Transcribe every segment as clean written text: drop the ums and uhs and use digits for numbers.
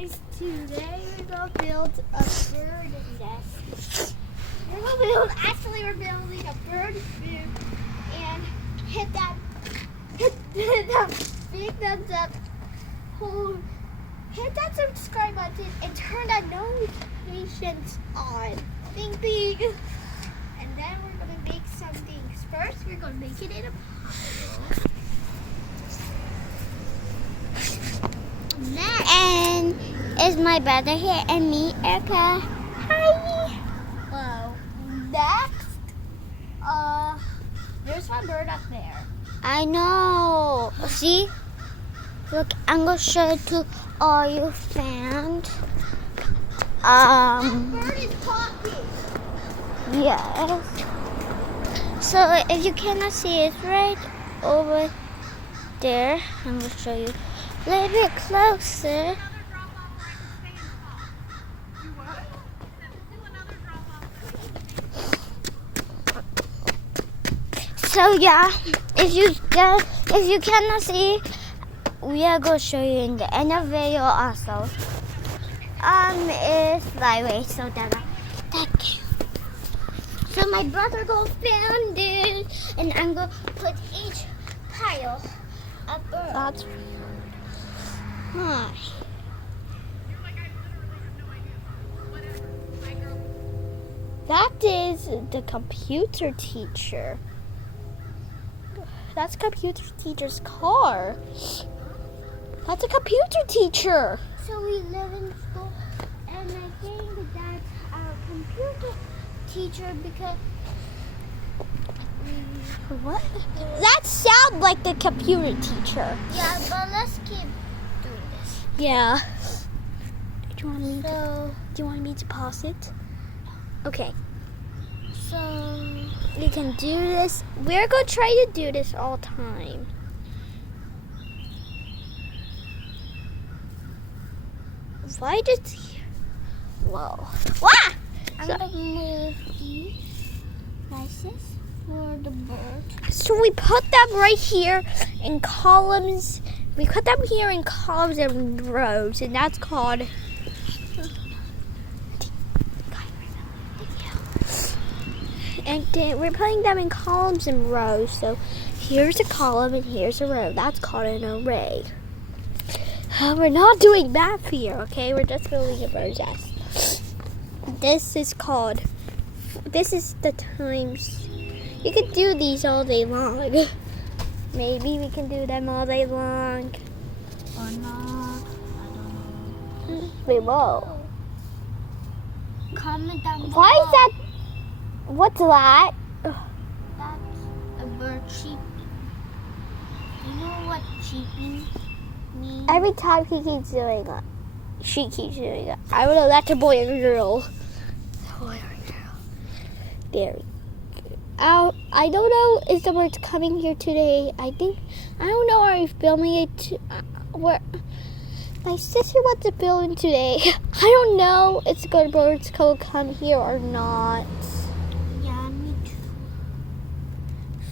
guys, today we're gonna build a bird nest. We're building a bird food and hit that big thumbs up, hit that subscribe button and turn that notifications on. Bing bing. And then we're gonna make some things. First, we're gonna make it in a pile. Next. And is my brother here and me, Erica. Hi. Well, next, there's my bird up there. I know. See? Look, I'm gonna show it to all you fans. Bird is talking. Yes. So if you cannot see, it's right over there. I'm gonna show you a little bit closer. So yeah, if you cannot see, we are gonna show you in the end of the video also. It's flyway, so thank you. So my brother go found it, and I'm gonna put each pile a bird. That's Hi. That is the computer teacher. That's computer teacher's car. That's a computer teacher. So we live in school, and I think that's our computer teacher because What? That sounds like the computer teacher. yeah. But let's keep doing this. Yeah. Do So you want me to pause it? Okay. so We can do this. We're going to try to do this all the time. Why did he... Whoa. Wah! I'm gonna move these pieces for the bird. So we put them right here in columns. We put them here in columns and rows, and that's called... And we're putting them in columns and rows. So here's a column and here's a row. That's called an array. We're not doing math here, okay? We're just building a bird's nest. This is the times. You could do these all day long. Maybe we can do them all day long. Or not? I don't know. We will. Comment down below. Why is that? What's that? That's a bird cheeping. You know what cheeping means? Every time he keeps doing that. She keeps doing that. I don't know, that's a boy or a girl. Boy or girl. There we go. I don't know if the bird's coming here today. I don't know, are we filming it? Where? My sister wants to film it today. I don't know if the birds will come here or not. Yeah, me too.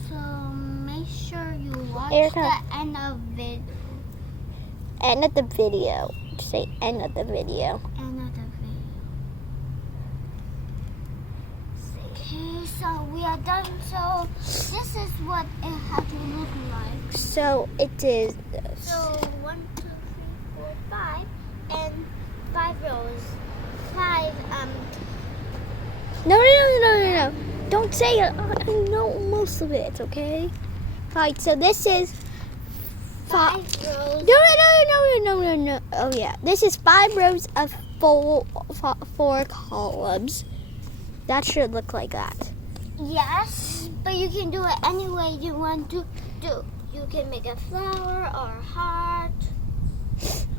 So make sure you watch Erica. the end of it. End of the video. Say end of the video. End of the video. Okay, so we are done. So this is what it has to look like. So it is this. So 1, 2, 3, 4, 5, and 5 rows. 5 No. Don't say it. I know most of it, okay? Alright, so this is 5 rows. No. Oh, yeah. This is 5 rows of 4 columns. That should look like that. Yes, but you can do it any way you want to do. You can make a flower or a heart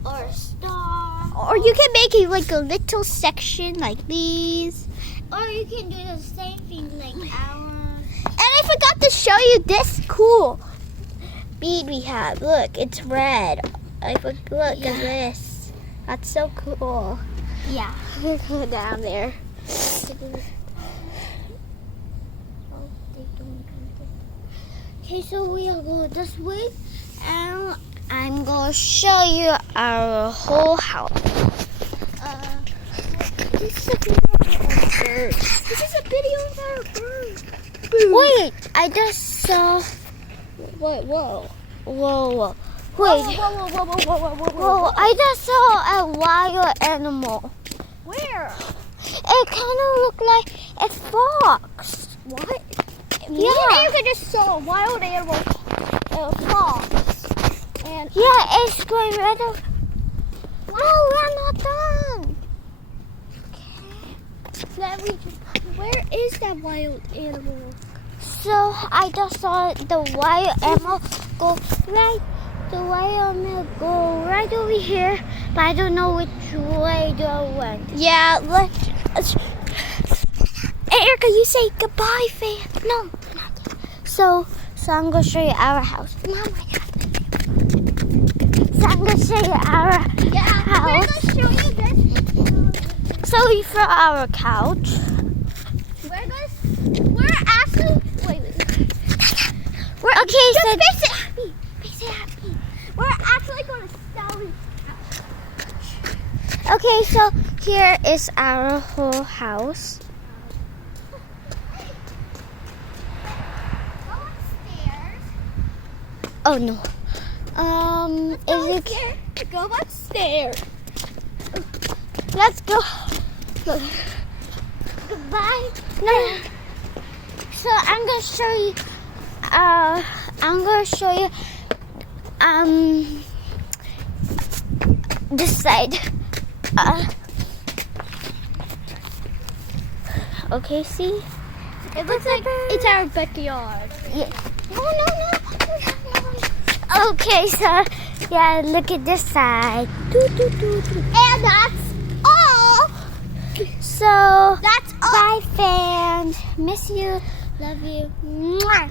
or a star. Or you can make it like a little section like these. Or you can do the same thing like ours. And I forgot to show you this cool bead we have. Look, it's red. Look at this. That's so cool. Yeah. Go down there. Okay, so we are going this way, and I'm going to show you our whole house. This is a video of a bird. This is a video of a bird. Boom. Wait, I just saw. What? Whoa. Whoa. Whoa, Wait. whoa. I just saw a wild animal. Where? It kind of looked like a fox. What? Yeah. Erica just saw a wild animal, a fox. And Yeah, it's going right over. No, we're not done. where is that wild animal? So I just saw the wild animal go right. The wild animal go right over here, but I don't know which way it went. Yeah, let's. Erica, you say goodbye, fan. No, not yet. So I'm gonna show you our house. No, my God. So I'm gonna show you our house. We're gonna show you this. So we throw our couch. We're actually. Wait. We're Okay, so face it happy. Face it happy. We're actually gonna sell it. okay, so here is our whole house. Go upstairs. Oh no. Is it? Go upstairs. Let's go. Goodbye. No. So I'm gonna show you. This side. Okay, see? It looks like it's our backyard. Yeah. No. Okay, so yeah, look at this side. And that's all. So That's all. bye, fans. Miss you. Love you. Mwah.